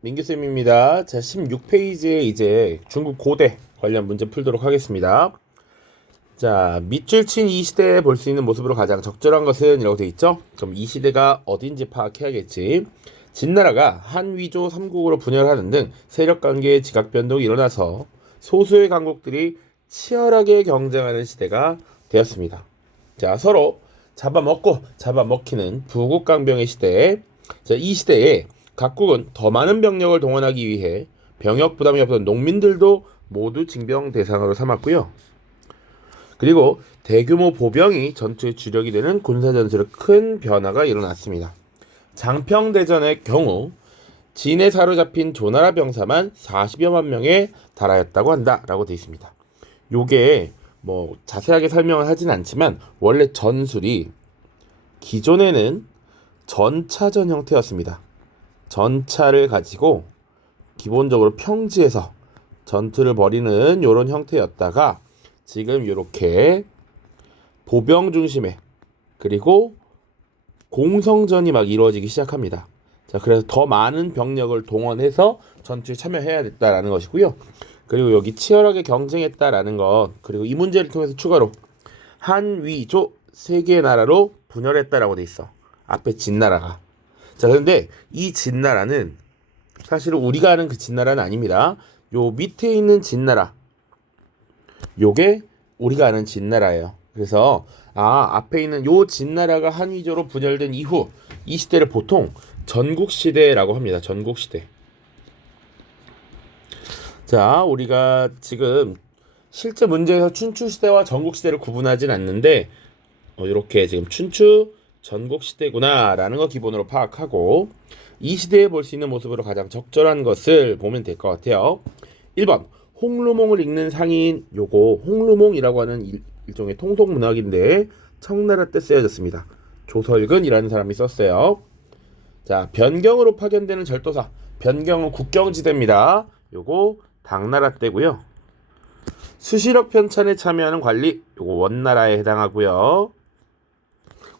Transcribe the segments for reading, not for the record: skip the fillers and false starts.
민규쌤입니다. 자, 16페이지에 이제 중국 고대 관련 문제 풀도록 하겠습니다. 자, 밑줄 친 이 시대에 볼 수 있는 모습으로 가장 적절한 것은 이라고 돼 있죠? 그럼 이 시대가 어딘지 파악해야겠지. 진나라가 한위조 3국으로 분열하는 등 세력 관계의 지각 변동이 일어나서 소수의 강국들이 치열하게 경쟁하는 시대가 되었습니다. 자, 서로 잡아먹고 잡아먹히는 부국강병의 시대에, 자, 이 시대에 각국은 더 많은 병력을 동원하기 위해 병역 부담이 없던 농민들도 모두 징병 대상으로 삼았고요. 그리고 대규모 보병이 전투의 주력이 되는 군사전술에 큰 변화가 일어났습니다. 장평대전의 경우 진에 사로잡힌 조나라 병사만 40여만 명에 달하였다고 한다라고 되어 있습니다. 요게 뭐 자세하게 설명을 하진 않지만 원래 전술이 기존에는 전차전 형태였습니다. 전차를 가지고 기본적으로 평지에서 전투를 벌이는 이런 형태였다가 지금 이렇게 보병 중심의 그리고 공성전이 막 이루어지기 시작합니다. 자, 그래서 더 많은 병력을 동원해서 전투에 참여해야 됐다라는 것이고요. 그리고 여기 치열하게 경쟁했다라는 것, 그리고 이 문제를 통해서 추가로 한위조 세 개의 나라로 분열했다라고 돼 있어. 앞에 진나라가. 자, 그런데 이 진나라는 사실은 우리가 아는 그 진나라는 아닙니다. 요 밑에 있는 진나라, 요게 우리가 아는 진나라예요. 그래서 앞에 있는 요 진나라가 한위조로 분열된 이후 이 시대를 보통 전국시대라고 합니다. 전국시대. 자, 우리가 지금 실제 문제에서 춘추시대와 전국시대를 구분하진 않는데 이렇게 지금 춘추 전국시대구나 라는 거 기본으로 파악하고 이 시대에 볼 수 있는 모습으로 가장 적절한 것을 보면 될 것 같아요. 1번 홍루몽을 읽는 상인. 요거 홍루몽이라고 하는 일종의 통속문학인데 청나라 때 쓰여졌습니다. 조설근이라는 사람이 썼어요. 자, 변경으로 파견되는 절도사. 변경은 국경지대입니다. 요거 당나라 때고요. 수시력 편찬에 참여하는 관리. 요거 원나라에 해당하고요.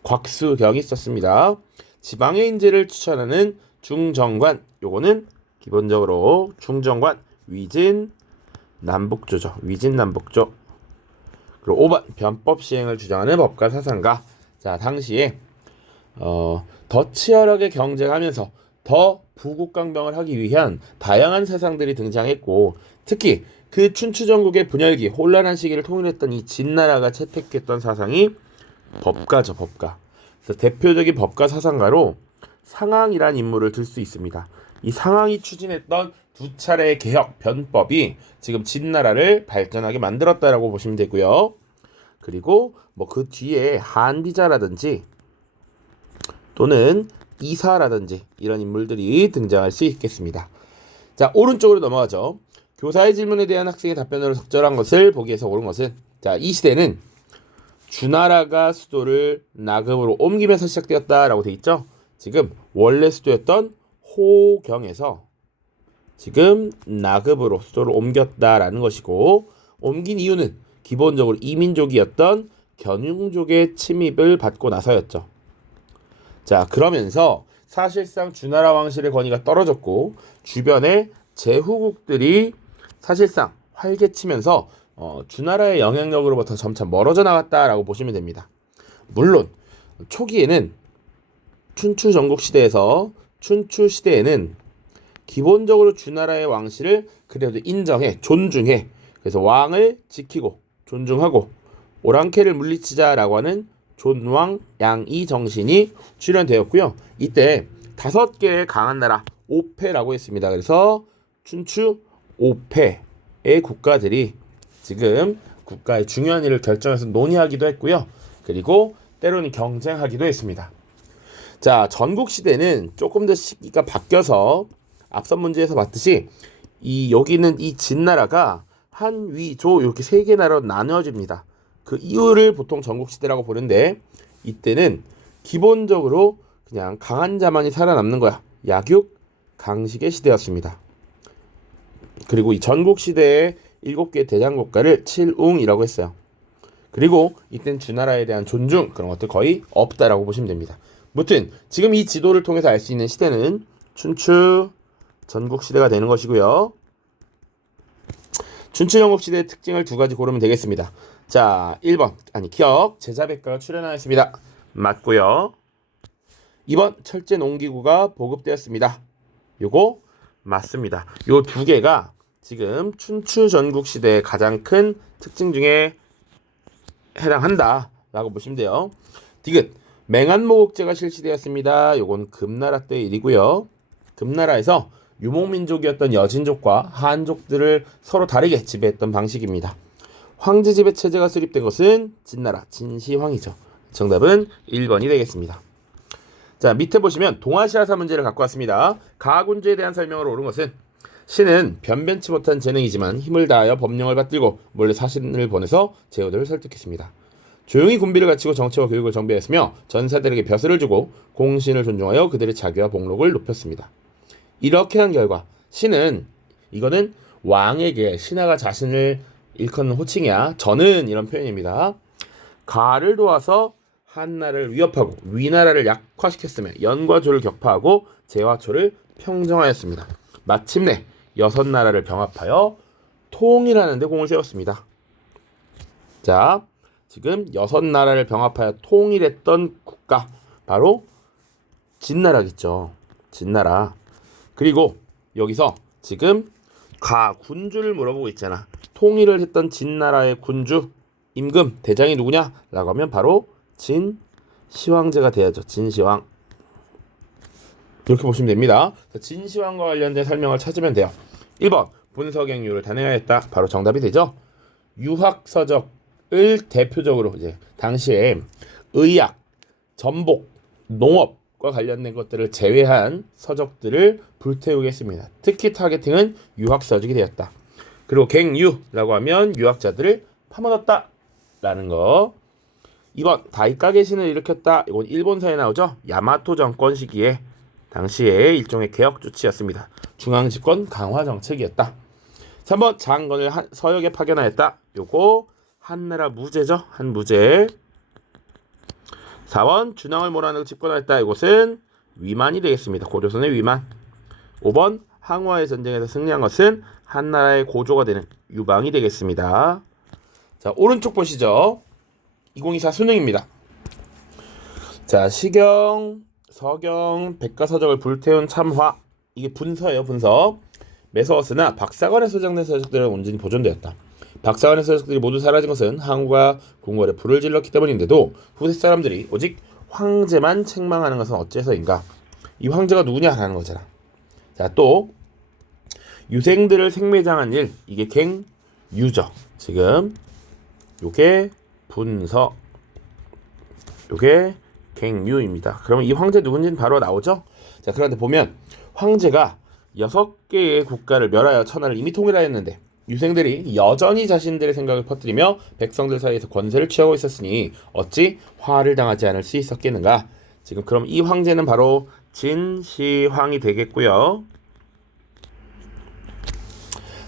곽수경이 썼습니다. 지방의 인재를 추천하는 중정관. 요거는 기본적으로 중정관 위진 남북조죠. 위진 남북조. 그리고 5번 변법 시행을 주장하는 법과 사상가. 자, 당시에 더 치열하게 경쟁하면서 더 부국강병을 하기 위한 다양한 사상들이 등장했고, 특히 그 춘추전국의 분열기 혼란한 시기를 통일했던 이 진나라가 채택했던 사상이 법가죠. 법가. 그래서 대표적인 법가 사상가로 상황이란 인물을 들 수 있습니다. 이 상황이 추진했던 두 차례의 개혁 변법이 지금 진나라를 발전하게 만들었다라고 보시면 되고요. 그리고 뭐 그 뒤에 한비자라든지 또는 이사라든지 이런 인물들이 등장할 수 있겠습니다. 자, 오른쪽으로 넘어가죠. 교사의 질문에 대한 학생의 답변으로 적절한 것을 보기 위해서 옳은 것은, 자, 이 시대는 주나라가 수도를 나급으로 옮기면서 시작되었다라고 돼 있죠. 지금 원래 수도였던 호경에서 지금 나급으로 수도를 옮겼다라는 것이고, 옮긴 이유는 기본적으로 이민족이었던 견융족의 침입을 받고 나서였죠. 자, 그러면서 사실상 주나라 왕실의 권위가 떨어졌고 주변의 제후국들이 사실상 활개치면서 주나라의 영향력으로부터 점차 멀어져 나갔다라고 보시면 됩니다. 물론 초기에는 춘추 전국시대에서 춘추 시대에는 기본적으로 주나라의 왕실을 그래도 인정해, 존중해. 그래서 왕을 지키고 존중하고 오랑캐를 물리치자라고 하는 존왕 양이 정신이 출현되었고요. 이때 5개의 강한 나라, 오패라고 했습니다. 그래서 춘추 오패의 국가들이 지금 국가의 중요한 일을 결정해서 논의하기도 했고요. 그리고 때로는 경쟁하기도 했습니다. 자, 전국시대는 조금 더 시기가 바뀌어서 앞선 문제에서 봤듯이 여기는 이 진나라가 한위조 이렇게 3개 나라로 나누어집니다. 그 이유를 보통 전국시대라고 보는데 이때는 기본적으로 그냥 강한 자만이 살아남는 거야. 약육 강식의 시대였습니다. 그리고 이 전국시대의 7개의 대장국가를 칠웅이라고 했어요. 그리고 이때는 주나라에 대한 존중 그런 것들 거의 없다라고 보시면 됩니다. 무튼 지금 이 지도를 통해서 알 수 있는 시대는 춘추 전국시대가 되는 것이고요. 춘추 전국시대의 특징을 두 가지 고르면 되겠습니다. 자, 1번 기역 제자백가가 출현하였습니다. 맞고요. 2번 철제 농기구가 보급되었습니다. 요거 맞습니다. 요 두 개가 지금 춘추 전국시대의 가장 큰 특징 중에 해당한다 라고 보시면 돼요. 디귿 맹한모국제가 실시되었습니다. 요건 금나라 때 일이고요. 금나라에서 유목민족이었던 여진족과 한족들을 서로 다르게 지배했던 방식입니다. 황제 지배 체제가 수립된 것은 진나라 진시황이죠. 정답은 1번이 되겠습니다. 자, 밑에 보시면 동아시아사 문제를 갖고 왔습니다. 가군주에 대한 설명을 옳은 것은 신은 변변치 못한 재능이지만 힘을 다하여 법령을 받들고 몰래 사신을 보내서 제후들을 설득했습니다. 조용히 군비를 갖추고 정치와 교육을 정비했으며 전사들에게 벼슬을 주고 공신을 존중하여 그들의 자기와 복록을 높였습니다. 이렇게 한 결과 신은 이거는 왕에게 신하가 자신을 일컫는 호칭이야. 저는 이런 표현입니다. 가를 도와서 한나라를 위협하고 위나라를 약화시켰으며 연과 조를 격파하고 제와 초를 평정하였습니다. 마침내 6나라를 병합하여 통일하는 데 공을 세웠습니다. 자, 지금 6나라를 병합하여 통일했던 국가 바로 진나라겠죠. 진나라. 그리고 여기서 지금 군주를 물어보고 있잖아. 통일을 했던 진나라의 군주 임금 대장이 누구냐? 라고 하면 바로 진시황제가 돼야죠. 진시황. 이렇게 보시면 됩니다. 진시황과 관련된 설명을 찾으면 돼요. 1번 분서경유를 단행하였다. 바로 정답이 되죠. 유학서적을 대표적으로 이제 당시에 의학, 전복, 농업과 관련된 것들을 제외한 서적들을 불태우겠습니다. 특히 타겟팅은 유학서적이 되었다. 그리고 갱유라고 하면 유학자들을 파묻었다 라는 거. 2번 다이카게 신을 일으켰다. 이건 일본사에 나오죠. 야마토 정권 시기에 당시에 일종의 개혁 조치였습니다. 중앙집권 강화 정책이었다. 3번 장건을 서역에 파견하였다. 요거 한나라 무제죠. 한무제. 4번 준왕을 몰아내고 집권하였다. 이것은 위만이 되겠습니다. 고조선의 위만. 5번 항와의 전쟁에서 승리한 것은 한나라의 고조가 되는 유방이 되겠습니다. 자, 오른쪽 보시죠. 2024 수능입니다. 자, 시경, 서경, 백가서적을 불태운 참화. 이게 분서예요. 분서. 매서웠으나 박사관에 소장된 서적들은 온전히 보존되었다. 박사관의 서적들이 모두 사라진 것은 항우가 궁궐에 불을 질렀기 때문인데도 후세 사람들이 오직 황제만 책망하는 것은 어째서인가? 이 황제가 누구냐라는 거잖아. 자, 또 유생들을 생매장한 일, 이게 갱유죠. 지금 요게 분서, 요게 갱유입니다. 그러면 이 황제 누군지는 바로 나오죠. 자, 그런데 보면 황제가 6개의 국가를 멸하여 천하를 이미 통일하였는데 유생들이 여전히 자신들의 생각을 퍼뜨리며 백성들 사이에서 권세를 취하고 있었으니 어찌 화를 당하지 않을 수 있었겠는가? 지금 그럼 이 황제는 바로 진시황이 되겠고요.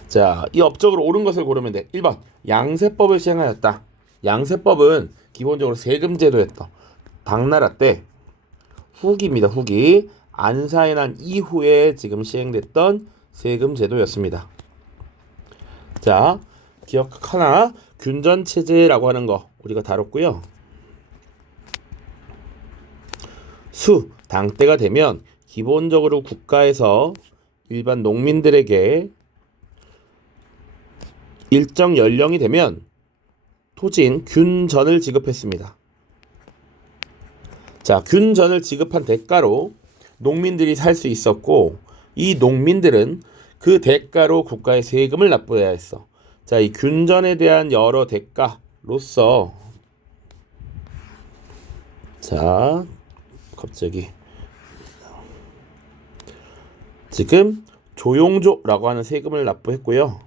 자, 이 업적으로 옳은 것을 고르면 돼. 1번 양세법을 시행하였다. 양세법은 기본적으로 세금 제도였다. 당나라 때 후기입니다. 후기. 안사의 난 이후에 지금 시행됐던 세금 제도였습니다. 자, 기억 하나, 균전체제라고 하는 거 우리가 다뤘고요. 당때가 되면 기본적으로 국가에서 일반 농민들에게 일정 연령이 되면 토지인 균전을 지급했습니다. 자, 균전을 지급한 대가로 농민들이 살 수 있었고 이 농민들은 그 대가로 국가에 세금을 납부해야 했어. 자, 이 균전에 대한 여러 대가로서 자, 갑자기 지금 조용조라고 하는 세금을 납부했고요.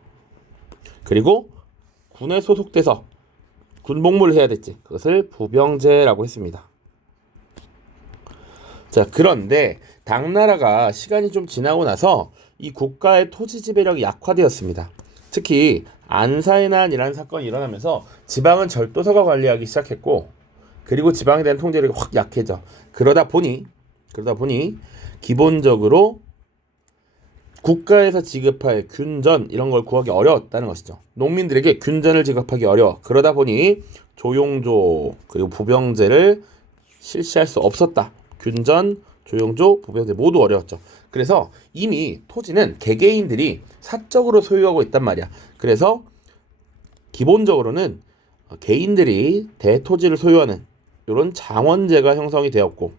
그리고 군에 소속돼서 군복무를 해야 됐지. 그것을 부병제라고 했습니다. 자, 그런데 당나라가 시간이 좀 지나고 나서 이 국가의 토지 지배력이 약화되었습니다. 특히 안사의 난이라는 사건이 일어나면서 지방은 절도서가 관리하기 시작했고 그리고 지방에 대한 통제력이 확 약해져. 그러다 보니 기본적으로 국가에서 지급할 균전 이런 걸 구하기 어려웠다는 것이죠. 농민들에게 균전을 지급하기 어려워. 그러다 보니 조용조 그리고 부병제를 실시할 수 없었다. 균전, 조용조, 부병제 모두 어려웠죠. 그래서 이미 토지는 개개인들이 사적으로 소유하고 있단 말이야. 그래서 기본적으로는 개인들이 대토지를 소유하는 이런 장원제가 형성이 되었고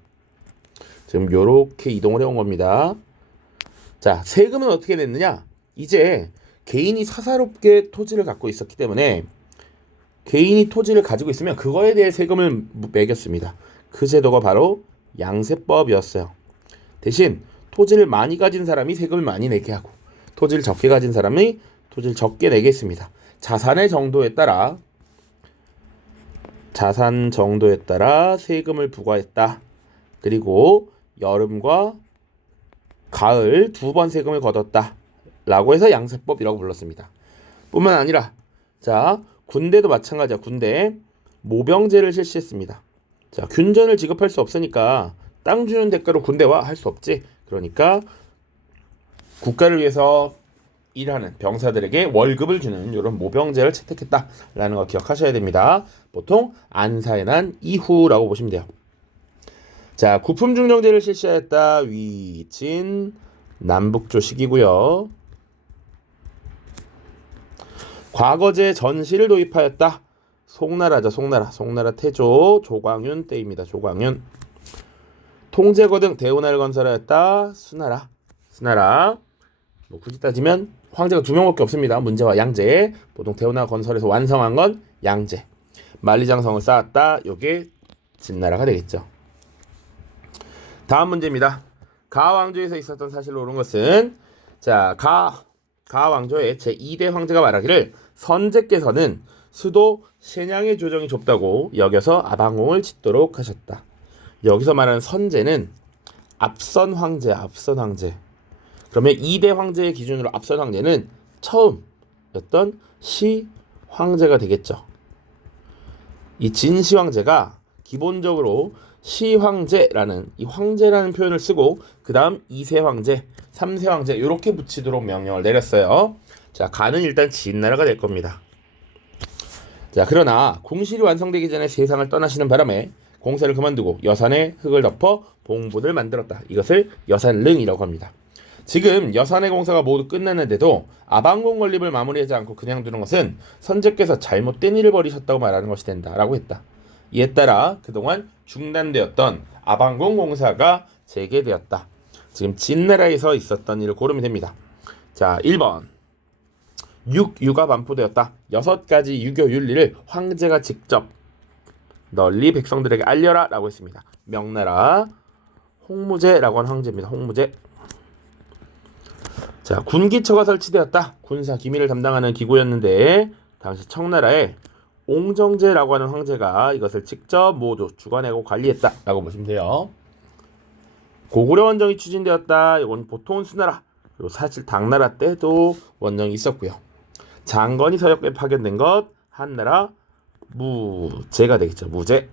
지금 이렇게 이동을 해온 겁니다. 자, 세금은 어떻게 냈느냐? 이제 개인이 사사롭게 토지를 갖고 있었기 때문에 개인이 토지를 가지고 있으면 그거에 대해 세금을 매겼습니다. 그 제도가 바로 양세법이었어요. 대신 토지를 많이 가진 사람이 세금을 많이 내게 하고 토지를 적게 가진 사람이 토지를 적게 내게 했습니다. 자산 정도에 따라 세금을 부과했다. 그리고 여름과 가을 2번 세금을 걷었다. 라고 해서 양세법이라고 불렀습니다. 뿐만 아니라 자, 군대도 마찬가지야. 군대 모병제를 실시했습니다. 자, 균전을 지급할 수 없으니까 땅 주는 대가로 군대화 할 수 없지. 그러니까 국가를 위해서 일하는 병사들에게 월급을 주는 이런 모병제를 채택했다라는 거 기억하셔야 됩니다. 보통 안사의 난 이후라고 보시면 돼요. 자, 구품중정제를 실시하였다. 위진 남북조 시기고요. 과거제 전시를 도입하였다. 송나라죠. 송나라 태조 조광윤 때입니다. 조광윤. 통제거 등 대운하를 건설하였다. 수나라. 뭐 굳이 따지면 황제가 2명밖에 없습니다. 문제와 양제. 보통 대운하 건설에서 완성한 건 양제. 만리장성을 쌓았다. 요게 진나라가 되겠죠. 다음 문제입니다. 가왕조에서 있었던 사실로 옳은 것은 자, 가왕조의 제2대 황제가 말하기를 선제께서는 수도 신양의 조정이 좁다고 여겨서 아방궁을 짓도록 하셨다. 여기서 말하는 선제는 앞선 황제. 그러면 2대 황제의 기준으로 앞선 황제는 처음이었던 시 황제가 되겠죠. 이 진시 황제가 기본적으로 시 황제라는 이 황제라는 표현을 쓰고 그 다음 2세 황제, 3세 황제 이렇게 붙이도록 명령을 내렸어요. 자, 가는 일단 진나라가 될 겁니다. 자, 그러나 궁실이 완성되기 전에 세상을 떠나시는 바람에 공사를 그만두고 여산에 흙을 덮어 봉분을 만들었다. 이것을 여산릉이라고 합니다. 지금 여산의 공사가 모두 끝났는데도 아방궁 건립을 마무리하지 않고 그냥 두는 것은 선제께서 잘못된 일을 벌이셨다고 말하는 것이 된다라고 했다. 이에 따라 그동안 중단되었던 아방궁 공사가 재개되었다. 지금 진나라에서 있었던 일을 고르면 됩니다. 자, 1번 육유가 반포되었다. 6가지 유교 윤리를 황제가 직접 널리 백성들에게 알려라 라고 했습니다. 명나라 홍무제라고 하는 황제입니다. 홍무제. 자, 군기처가 설치되었다. 군사 기밀을 담당하는 기구였는데 당시 청나라에 옹정제라고 하는 황제가 이것을 직접 모두 주관하고 관리했다 라고 보시면 돼요. 고구려 원정이 추진되었다. 이건 보통은 수나라, 그리고 사실 당나라 때도 원정이 있었고요. 장건이 서역에 파견된 것 한나라 무제가 되겠죠. 무제.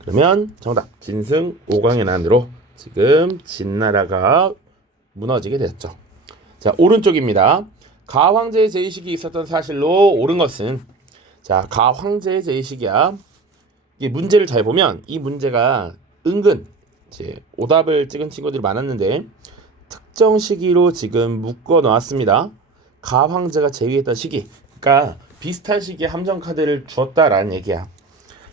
그러면 정답 진승 5강의 난으로 지금 진나라가 무너지게 되었죠. 자, 오른쪽입니다. 가황제의 제2식이 있었던 사실로 옳은 것은 자, 가황제의 제2식이야. 이 문제를 잘 보면 이 문제가 은근 이제 오답을 찍은 친구들이 많았는데 특정 시기로 지금 묶어 놓았습니다. 가황제가 제위했던 시기, 그러니까 비슷한 시기에 함정 카드를 주었다라는 얘기야.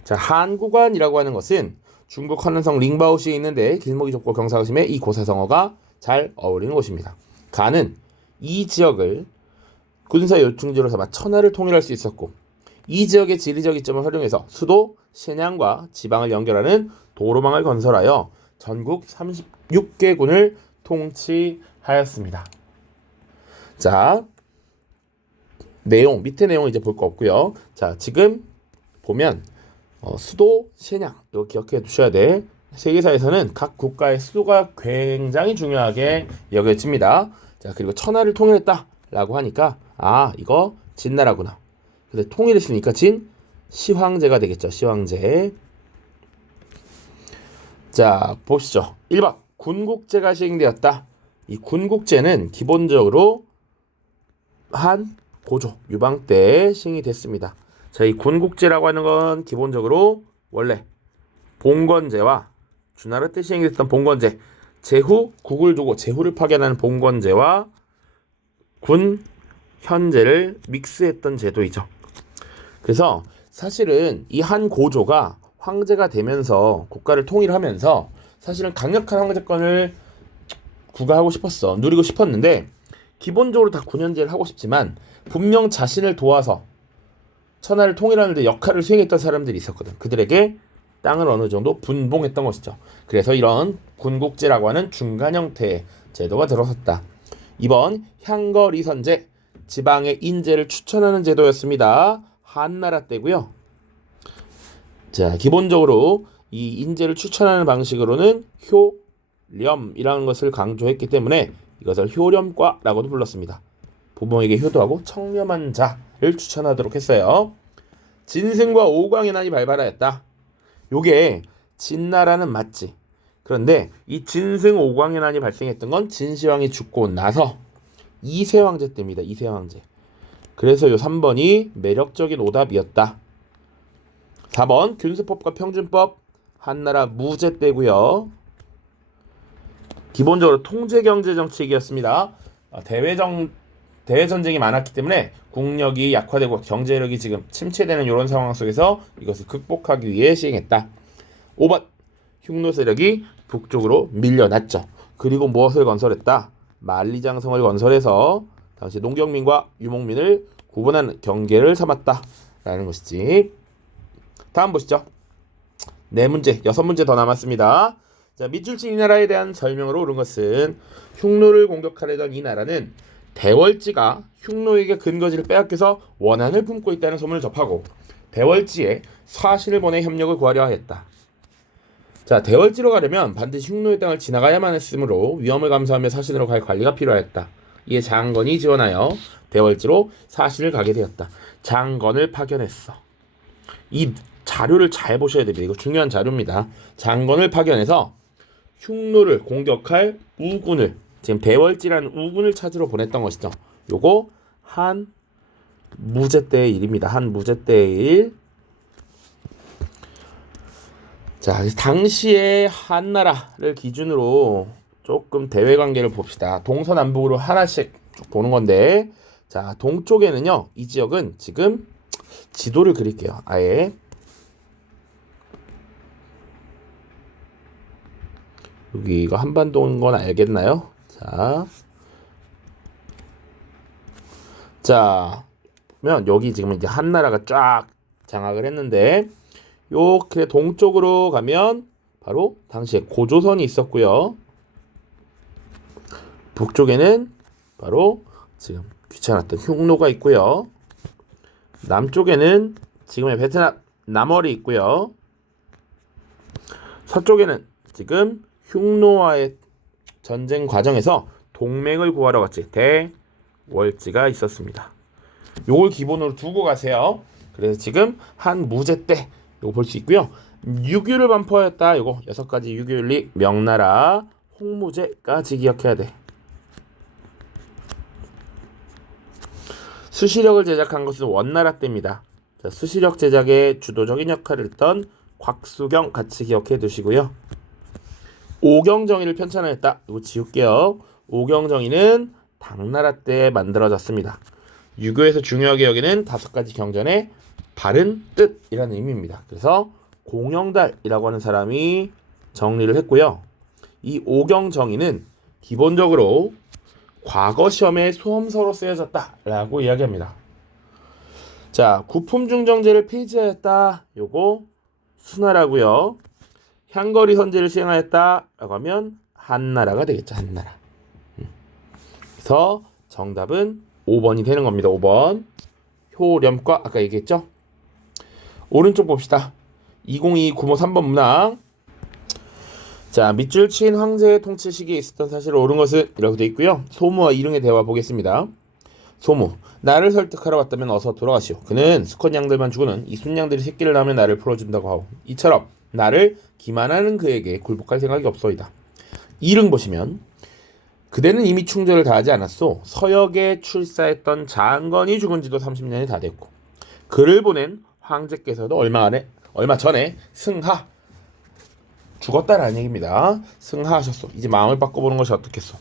자, 한구관이라고 하는 것은 중국 허난성 링바오시에 있는데 길목이 좁고 경사가 심해 이 고사성어가 잘 어울리는 곳입니다. 가는 이 지역을 군사 요충지로 삼아 천하를 통일할 수 있었고 이 지역의 지리적 이점을 활용해서 수도 신양과 지방을 연결하는 도로망을 건설하여 전국 36개군을 통치하였습니다. 자, 밑에 내용 이제 볼 거 없고요. 자, 지금 보면 수도 신양 이거 기억해 두셔야 돼. 세계사에서는 각 국가의 수도가 굉장히 중요하게 여겨집니다. 자, 그리고 천하를 통일했다라고 하니까 이거 진나라구나. 근데 통일했으니까 시황제가 되겠죠. 시황제. 자, 보시죠. 1번 군국제가 시행되었다. 이 군국제는 기본적으로 한 고조 유방 때 시행이 됐습니다. 자, 이 군국제라고 하는 건 기본적으로 원래 봉건제와 주나라 때 시행이 됐던 봉건제, 제후 국을 두고 제후를 파견하는 봉건제와 군 현제를 믹스했던 제도이죠. 그래서 사실은 이 한 고조가 황제가 되면서 국가를 통일하면서 사실은 강력한 황제권을 구가하고 싶었어. 누리고 싶었는데 기본적으로 다 군현제를 하고 싶지만 분명 자신을 도와서 천하를 통일하는 데 역할을 수행했던 사람들이 있었거든. 그들에게 땅을 어느 정도 분봉했던 것이죠. 그래서 이런 군국제라고 하는 중간 형태의 제도가 들어섰다. 2번 향거리선제, 지방의 인재를 추천하는 제도였습니다. 한나라 때고요. 자, 기본적으로 이 인재를 추천하는 방식으로는 효렴이라는 것을 강조했기 때문에 이것을 효렴과라고도 불렀습니다. 부모에게 효도하고 청렴한 자를 추천하도록 했어요. 진승과 오광의 난이 발발하였다. 요게 진나라는 맞지. 그런데 이 진승 오광의 난이 발생했던 건 진시황이 죽고 나서 이세황제 때입니다. 이세황제. 그래서 요 3번이 매력적인 오답이었다. 4번 균수법과 평준법, 한나라 무제 때고요. 기본적으로 통제경제정책이었습니다. 대외전쟁이 많았기 때문에 국력이 약화되고 경제력이 지금 침체되는 이런 상황 속에서 이것을 극복하기 위해 시행했다. 5번 흉노 세력이 북쪽으로 밀려났죠. 그리고 무엇을 건설했다? 만리장성을 건설해서 당시 농경민과 유목민을 구분하는 경계를 삼았다라는 것이지. 다음 보시죠. 4문제, 6문제 더 남았습니다. 자, 밑줄치 이 나라에 대한 설명으로 옳은 것은 흉노를 공격하려던 이 나라는 대월지가 흉노에게 근거지를 빼앗겨서 원한을 품고 있다는 소문을 접하고 대월지에 사신을 보내 협력을 구하려 하였다. 자, 대월지로 가려면 반드시 흉노의 땅을 지나가야만 했으므로 위험을 감수하며 사신으로 갈 관리가 필요하였다. 이에 장건이 지원하여 대월지로 사신을 가게 되었다. 장건을 파견했어. 이 자료를 잘 보셔야 됩니다. 이거 중요한 자료입니다. 장건을 파견해서 흉노를 공격할 우군을, 지금 대월지라는 우군을 찾으러 보냈던 것이죠. 요거 한 무제 때의 일입니다. 한 무제 때의 일. 자, 당시의 한나라를 기준으로 조금 대외 관계를 봅시다. 동서남북으로 하나씩 쭉 보는 건데, 자, 동쪽에는요, 이 지역은 지금 지도를 그릴게요. 아예. 여기 이거 한반도인 건 알겠나요? 자, 그러면 여기 지금 이제 한나라가 쫙 장악을 했는데, 요렇게 동쪽으로 가면 바로 당시에 고조선이 있었고요. 북쪽에는 바로 지금 귀찮았던 흉노가 있고요. 남쪽에는 지금의 베트남 남월이 있고요. 서쪽에는 지금 흉노와의 전쟁 과정에서 동맹을 구하러 갔지 대월지가 있었습니다. 요걸 기본으로 두고 가세요. 그래서 지금 한 무제 때 요거 볼 수 있고요. 유교를 반포하였다. 요거 6가지 유교윤리 명나라 홍무제까지 기억해야 돼. 수시력을 제작한 것은 원나라 때입니다. 자, 수시력 제작에 주도적인 역할을 했던 곽수경 같이 기억해 두시고요. 오경정의를 편찬하였다. 이거 지울게요. 오경정의는 당나라 때 만들어졌습니다. 유교에서 중요하게 여기는 5가지 경전의 바른 뜻이라는 의미입니다. 그래서 공영달이라고 하는 사람이 정리를 했고요. 이 오경정의는 기본적으로 과거 시험에 소험서로 쓰여졌다라고 이야기합니다. 자, 구품중정제를 폐지하였다. 요거 수나라고요. 향거리 선제를 시행하였다라고 하면 한나라가 되겠죠. 한나라. 그래서 정답은 5번이 되는 겁니다. 5번. 효렴과 아까 얘기했죠? 오른쪽 봅시다. 2022 구모 3번 문항. 자, 밑줄 친 황제의 통치 시기에 있었던 사실을 옳은 것은 이라고 되어 있고요. 소무와 이릉의 대화 보겠습니다. 소무, 나를 설득하러 왔다면 어서 돌아가시오. 그는 수컷 양들만 주고는 이 순양들이 새끼를 낳으면 나를 풀어준다고 하오. 이처럼 나를 기만하는 그에게 굴복할 생각이 없소이다. 이릉 보시면 그대는 이미 충절을 다하지 않았소. 서역에 출사했던 장건이 죽은 지도 30년이 다 됐고 그를 보낸 황제께서도 얼마 전에 승하 죽었다라는 얘기입니다. 승하하셨소. 이제 마음을 바꿔보는 것이 어떻겠소.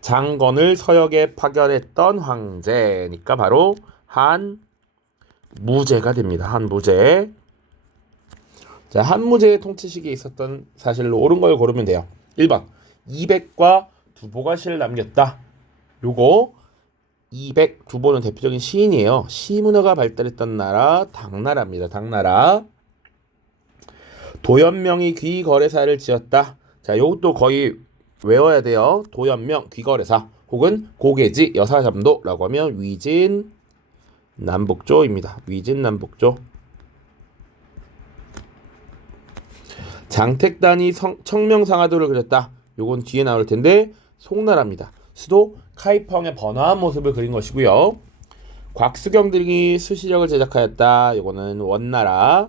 장건을 서역에 파견했던 황제니까 바로 한무제가 됩니다. 한무제. 자, 한무제의 통치 시기에 있었던 사실로 옳은 걸 고르면 돼요. 1번 200과 두보가 시를 남겼다. 요거 200 두보는 대표적인 시인이에요. 시문화가 발달했던 나라 당나라입니다. 당나라. 도연명이 귀거래사를 지었다. 자, 요것도 거의 외워야 돼요. 도연명 귀거래사 혹은 고개지 여사잠도라고 하면 위진 남북조입니다. 위진 남북조. 장택단이 청명상하도를 그렸다. 요건 뒤에 나올 텐데 송나라입니다. 수도 카이펑의 번화한 모습을 그린 것이고요. 곽수경 등이 수시력을 제작하였다. 요거는 원나라.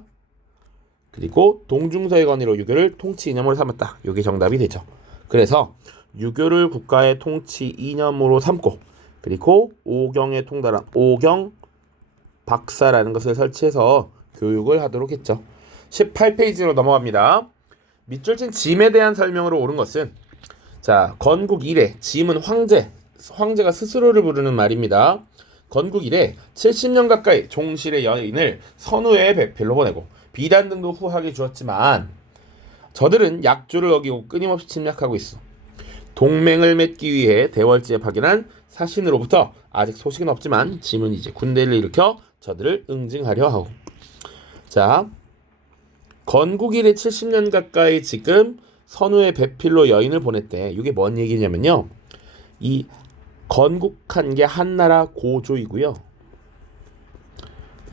그리고 동중서의 건의로 유교를 통치 이념으로 삼았다. 요게 정답이 되죠. 그래서 유교를 국가의 통치 이념으로 삼고 그리고 오경에 통달한 오경 박사라는 것을 설치해서 교육을 하도록 했죠. 18페이지로 넘어갑니다. 밑줄 친 짐에 대한 설명으로 옳은 것은 자, 건국 이래 짐은 황제가 스스로를 부르는 말입니다. 건국 이래 70년 가까이 종실의 여인을 선우의 배필로 보내고 비단 등도 후하게 주었지만 저들은 약조를 어기고 끊임없이 침략하고 있어. 동맹을 맺기 위해 대월지에 파견한 사신으로부터 아직 소식은 없지만 짐은 이제 군대를 일으켜 저들을 응징하려 하고. 자, 건국 이래 70년 가까이 지금 선우의 배필로 여인을 보냈대. 이게 뭔 얘기냐면요. 이 건국한 게 한나라 고조이고요.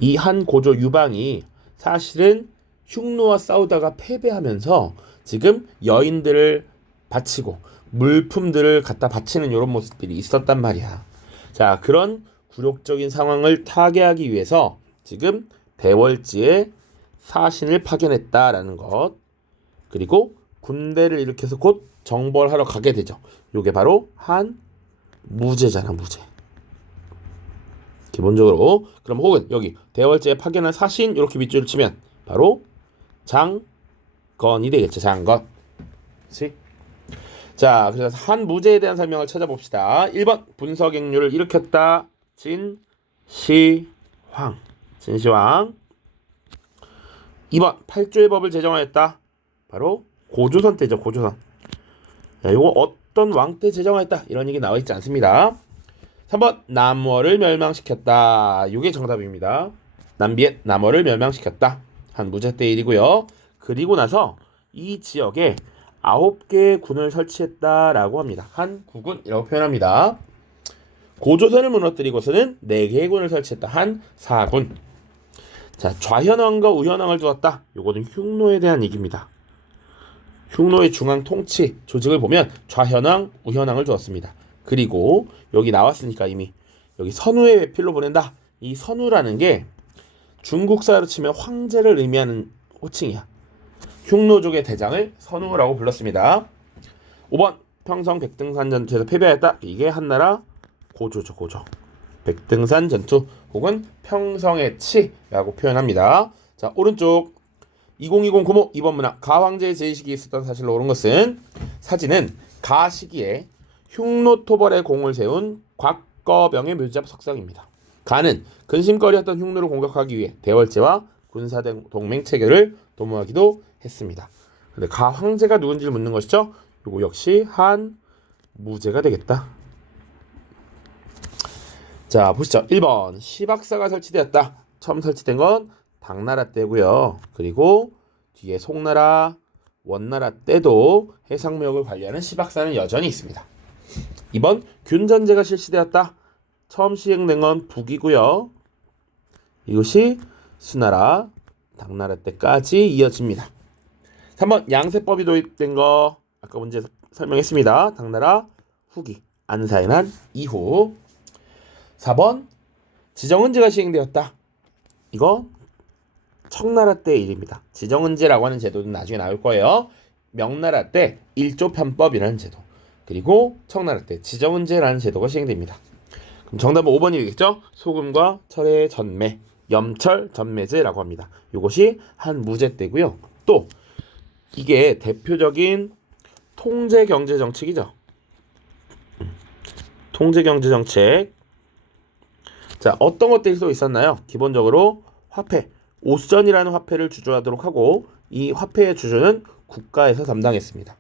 이 한 고조 유방이 사실은 흉노와 싸우다가 패배하면서 지금 여인들을 바치고 물품들을 갖다 바치는 이런 모습들이 있었단 말이야. 자, 그런 굴욕적인 상황을 타개하기 위해서 지금 대월지에 사신을 파견했다라는 것. 그리고 군대를 일으켜서 곧 정벌하러 가게 되죠. 요게 바로 한무제잖아, 무제. 기본적으로. 그럼 혹은 여기 대월제에 파견한 사신 이렇게 밑줄을 치면 바로 장건이 되겠죠. 장건. 그렇지? 자, 그래서 한무제에 대한 설명을 찾아봅시다. 1번 분서객류를 일으켰다. 진시황. 진시황. 2번 팔조의 법을 제정하였다. 바로 고조선 때죠. 고조선. 자, 요거 어떤 왕 때 제정하였다. 이런 얘기 나와 있지 않습니다. 3번 남월을 멸망시켰다. 요게 정답입니다. 남비엣 남월을 멸망시켰다. 한무제 때 일이고요. 그리고 나서 이 지역에 9개의 군을 설치했다라고 합니다. 한구군이라고 표현합니다. 고조선을 무너뜨리고서는 4개의 군을 설치했다. 한사군. 자, 좌현왕과 우현왕을 두었다. 요거는 흉노에 대한 얘기입니다. 흉노의 중앙 통치 조직을 보면 좌현왕, 우현왕을 두었습니다. 그리고 여기 나왔으니까 이미 여기 선우의 배필로 보낸다. 이 선우라는 게 중국사로 치면 황제를 의미하는 호칭이야. 흉노족의 대장을 선우라고 불렀습니다. 5번 평성 백등산 전투에서 패배하였다. 이게 한나라 고조죠. 고조. 백등산 전투 혹은 평성의 치라고 표현합니다. 자, 오른쪽 2020 고모 2번 문항 가황제의 제의식이 있었던 사실로 옳은 것은 사진은 가 시기에 흉노토벌의 공을 세운 곽거병의 묘지잡 석상입니다. 가는 근심거리였던 흉노를 공격하기 위해 대월제와 군사동맹 체결을 도모하기도 했습니다. 근데 가 황제가 누군지를 묻는 것이죠. 요거 역시 한무제가 되겠다. 자, 보시죠. 1번 시박사가 설치되었다. 처음 설치된 건 당나라 때고요. 그리고 뒤에 송나라, 원나라 때도 해상무역을 관리하는 시박사는 여전히 있습니다. 2번 균전제가 실시되었다. 처음 시행된 건 북이고요. 이것이 수나라, 당나라 때까지 이어집니다. 3번 양세법이 도입된 거 아까 문제에서 설명했습니다. 당나라 후기, 안사의 난 이후. 4번 지정은제가 시행되었다. 이거 청나라 때의 일입니다. 지정은제라고 하는 제도는 나중에 나올 거예요. 명나라 때 일조편법이라는 제도. 그리고 청나라 때 지정은제라는 제도가 시행됩니다. 그럼 정답은 5번이겠죠? 소금과 철의 전매, 염철 전매제라고 합니다. 이것이 한무제 때고요. 또 이게 대표적인 통제 경제 정책이죠. 통제 경제 정책. 자, 어떤 것들이 또 있었나요? 기본적으로 화폐, 오수전이라는 화폐를 주조하도록 하고 이 화폐의 주조는 국가에서 담당했습니다.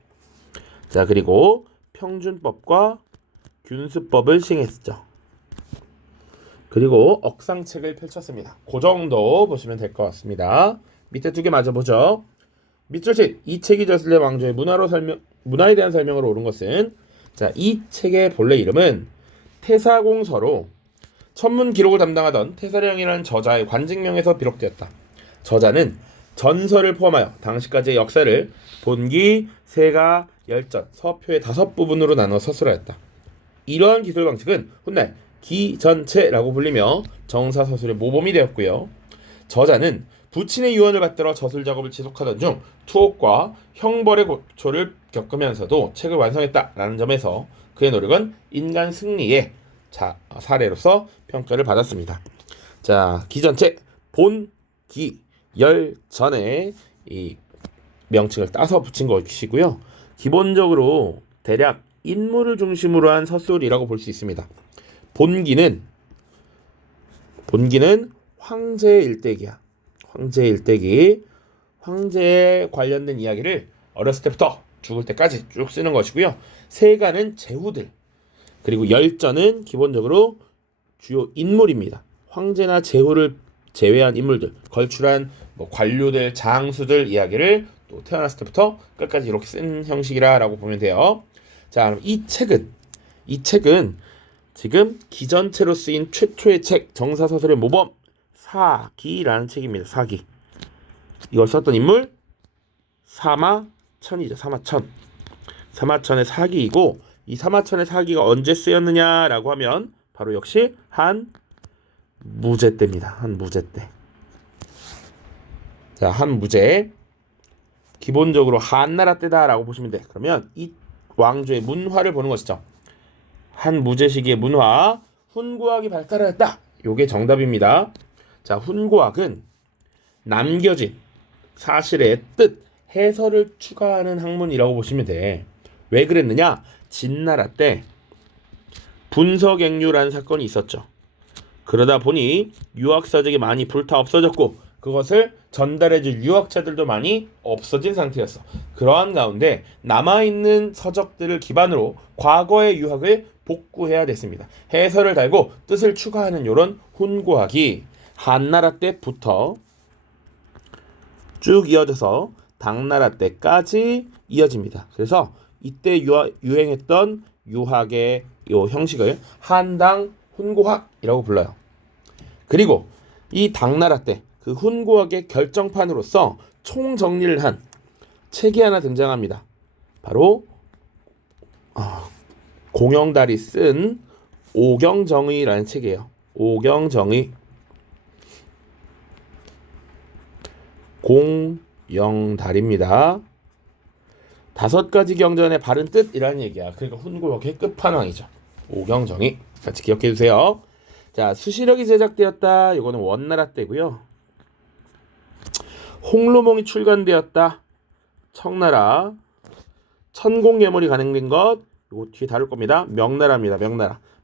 자, 그리고 평준법과 균수법을 시행했죠. 그리고 억상책을 펼쳤습니다. 그 정도 보시면 될 것 같습니다. 밑에 두 개 맞아 보죠. 밑줄 책, 이 책이 저슬레 왕조의 문화에 대한 설명으로 옳은 것은, 자, 이 책의 본래 이름은 태사공서로 천문 기록을 담당하던 태사령이라는 저자의 관직명에서 비록되었다. 저자는 전설을 포함하여 당시까지의 역사를 본기, 세가, 열전, 서표의 5부분으로 나눠 서술하였다. 이러한 기술 방식은 훗날 기전체라고 불리며 정사서술의 모범이 되었고요. 저자는 부친의 유언을 받들어 저술 작업을 지속하던 중 투옥과 형벌의 고초를 겪으면서도 책을 완성했다라는 점에서 그의 노력은 인간 승리의 사례로서 평가를 받았습니다. 자, 기전체 본, 기, 열, 전에 이 명칭을 따서 붙인 것이고요. 기본적으로 대략 인물을 중심으로 한 서술이라고 볼 수 있습니다. 본기는 황제의 일대기야. 황제의 일대기, 황제에 관련된 이야기를 어렸을 때부터 죽을 때까지 쭉 쓰는 것이고요. 세가는 제후들, 그리고 열전은 기본적으로 주요 인물입니다. 황제나 제후를 제외한 인물들, 걸출한 관료들, 장수들 이야기를 또 태어났을 때부터 끝까지 이렇게 쓴 형식이라고 보면 돼요. 자, 그럼 이 책은 지금 기전체로 쓰인 최초의 책, 정사서술의 모범 사기라는 책입니다. 사기. 이걸 썼던 인물 사마천이죠. 사마천의 사기이고, 이 사마천의 사기가 언제 쓰였느냐라고 하면 바로 역시 한무제 때입니다. 한무제 때. 자, 한무제. 기본적으로 한나라 때다라고 보시면 돼. 그러면 이 왕조의 문화를 보는 것이죠. 한무제 시기의 문화, 훈구학이 발달하였다. 요게 정답입니다. 자, 훈구학은 남겨진 사실의 뜻, 해설을 추가하는 학문이라고 보시면 돼. 왜 그랬느냐? 진나라 때 분서갱류라는 사건이 있었죠. 그러다 보니 유학서적이 많이 불타 없어졌고 그것을 전달해줄 유학자들도 많이 없어진 상태였어. 그러한 가운데 남아있는 서적들을 기반으로 과거의 유학을 복구해야 됐습니다. 해설을 달고 뜻을 추가하는 이런 훈구학이 한나라 때부터 쭉 이어져서 당나라 때까지 이어집니다. 그래서 이때 유행했던 유학의 요 형식을 한당 훈구학이라고 불러요. 그리고 이 당나라 때 그 훈구학의 결정판으로서 총정리를 한 책이 하나 등장합니다. 바로 공영달이 쓴 오경정의라는 책이에요. 오경정의. 공영달입니다. 5가지 경전의 바른 뜻이라는 얘기야. 그러니까 훈구학의 끝판왕이죠. 오경정의. 같이 기억해 주세요. 자, 수시력이 제작되었다. 이거는 원나라 때고요. 홍루몽이 출간되었다. 청나라. 천공예물이 간행된 것, 이거 뒤에 다룰 겁니다. 명나라입니다.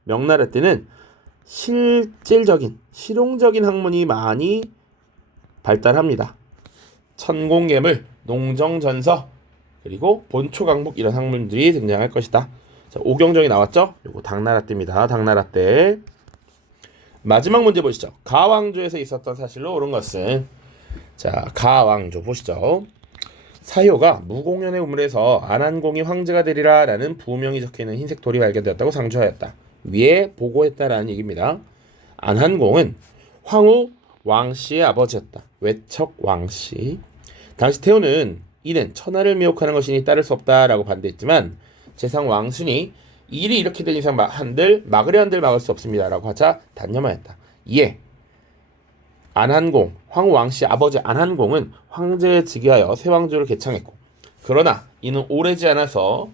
명나라 때는 실질적인, 실용적인 학문이 많이 발달합니다. 천공예물, 농정전서, 그리고 본초강북 이런 학문들이 등장할 것이다. 자, 오경정이 나왔죠? 이거 당나라 때입니다. 당나라 때. 마지막 문제 보시죠. 가왕조에서 있었던 사실로 옳은 것은, 자, 가왕조 보시죠. 사효가 무공연의 우물에서 안한공이 황제가 되리라 라는 부명이 적혀있는 흰색 돌이 발견되었다고 상주하였다. 위에 보고했다라는 얘기입니다. 안한공은 황후 왕씨의 아버지였다. 외척 왕씨. 당시 태후는 이는 천하를 미혹하는 것이니 따를 수 없다라고 반대했지만 재상 왕순이 일이 이렇게 된 이상 막으려 한들 막을 수 없습니다라고 하자 단념하였다. 이에 안한공, 황후 왕씨 아버지 안한공은 황제에 즉위하여 새 왕조를 개창했고, 그러나 이는 오래지 않아서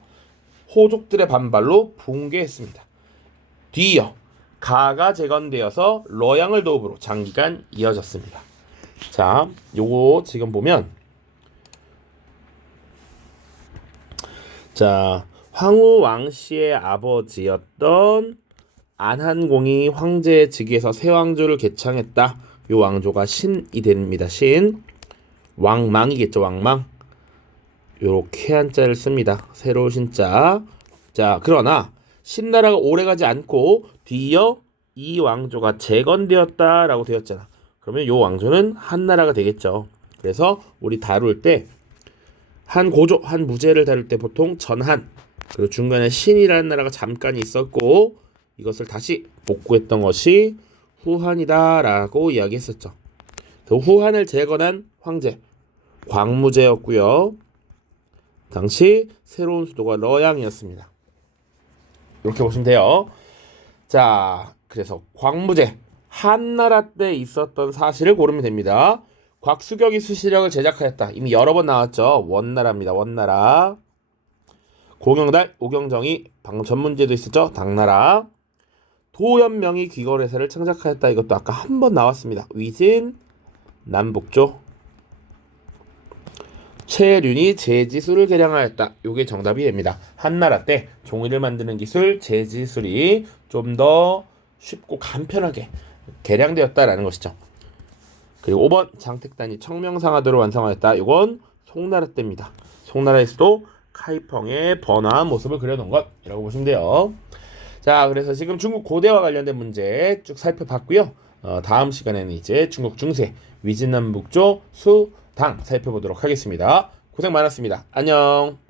호족들의 반발로 붕괴했습니다. 뒤이어 가가 재건되어서 러양을 도읍으로 장기간 이어졌습니다. 자, 요거 지금 보면 자, 황후 왕씨의 아버지였던 안한공이 황제의 즉위에서 새 왕조를 개창했다. 요 왕조가 신이 됩니다. 신. 왕망이겠죠. 왕망. 요렇게 한자를 씁니다. 새로운 신자. 자, 그러나 신나라가 오래가지 않고 뒤이어 이 왕조가 재건되었다라고 되었잖아. 그러면 요 왕조는 한나라가 되겠죠. 그래서 우리 다룰 때 한 고조, 한 무제를 다룰 때 보통 전한, 그리고 중간에 신이라는 나라가 잠깐 있었고 이것을 다시 복구했던 것이 후한이다라고 이야기했었죠. 그 후한을 재건한 황제 광무제였고요. 당시 새로운 수도가 러양이었습니다. 이렇게 보시면 돼요. 자, 그래서 광무제 한나라 때 있었던 사실을 고르면 됩니다. 곽수격이 수시력을 제작하였다. 이미 여러 번 나왔죠. 원나라입니다. 원나라. 공영달, 오경정이 방금 전문제도 있었죠. 당나라. 도연명이 귀거래사를 창작하였다. 이것도 아까 한 번 나왔습니다. 위진, 남북조. 최륜이 제지술을 개량하였다. 이게 정답이 됩니다. 한나라 때 종이를 만드는 기술 제지술이 좀 더 쉽고 간편하게 개량되었다라는 것이죠. 그리고 5번 장택단이 청명상하도를 완성하였다. 이건 송나라 때입니다. 송나라에서도 카이펑의 번화한 모습을 그려놓은 것이라고 보시면 돼요. 자, 그래서 지금 중국 고대와 관련된 문제 쭉 살펴봤고요. 다음 시간에는 이제 중국 중세 위진남북조 수당 살펴보도록 하겠습니다. 고생 많았습니다. 안녕.